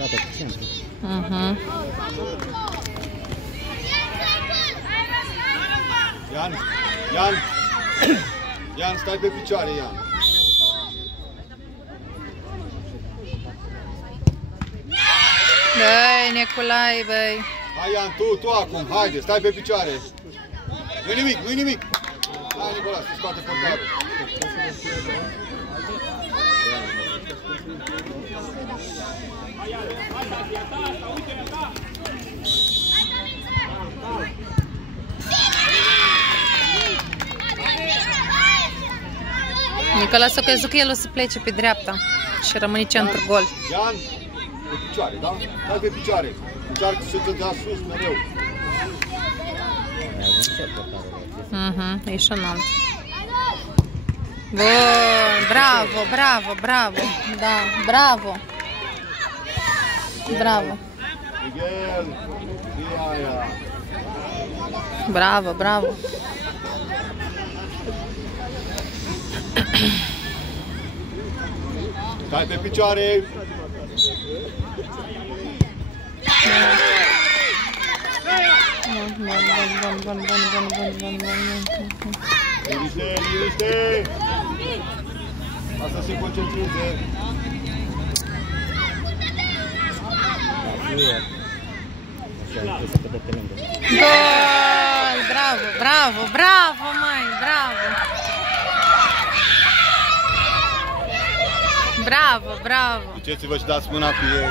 dată cu centru. Ian, stai pe picioare, Ian. Băi, Nicolae, băi. Hai, Ian, tu acum, haide, stai pe picioare. Nu-i nimic, nu-i nimic. Hai, Nicolae, să scoate portarul. Nicolae s-a crezut că el o să plece pe dreapta și rămâne centru gol. Ian, pe picioare, da? Stai pe picioare. Încearcă să te dea sus mereu. E și înalt. Bun, bravo, bravo, bravo. Da, bravo. Bravo. Miguel, zi aia. Bravo, bravo. Stai pe picioare. Bun. Liniște. Asta se concentreze. Gol! Bravo, măi, bravo. Duceți-vă și dați mâna pe ei.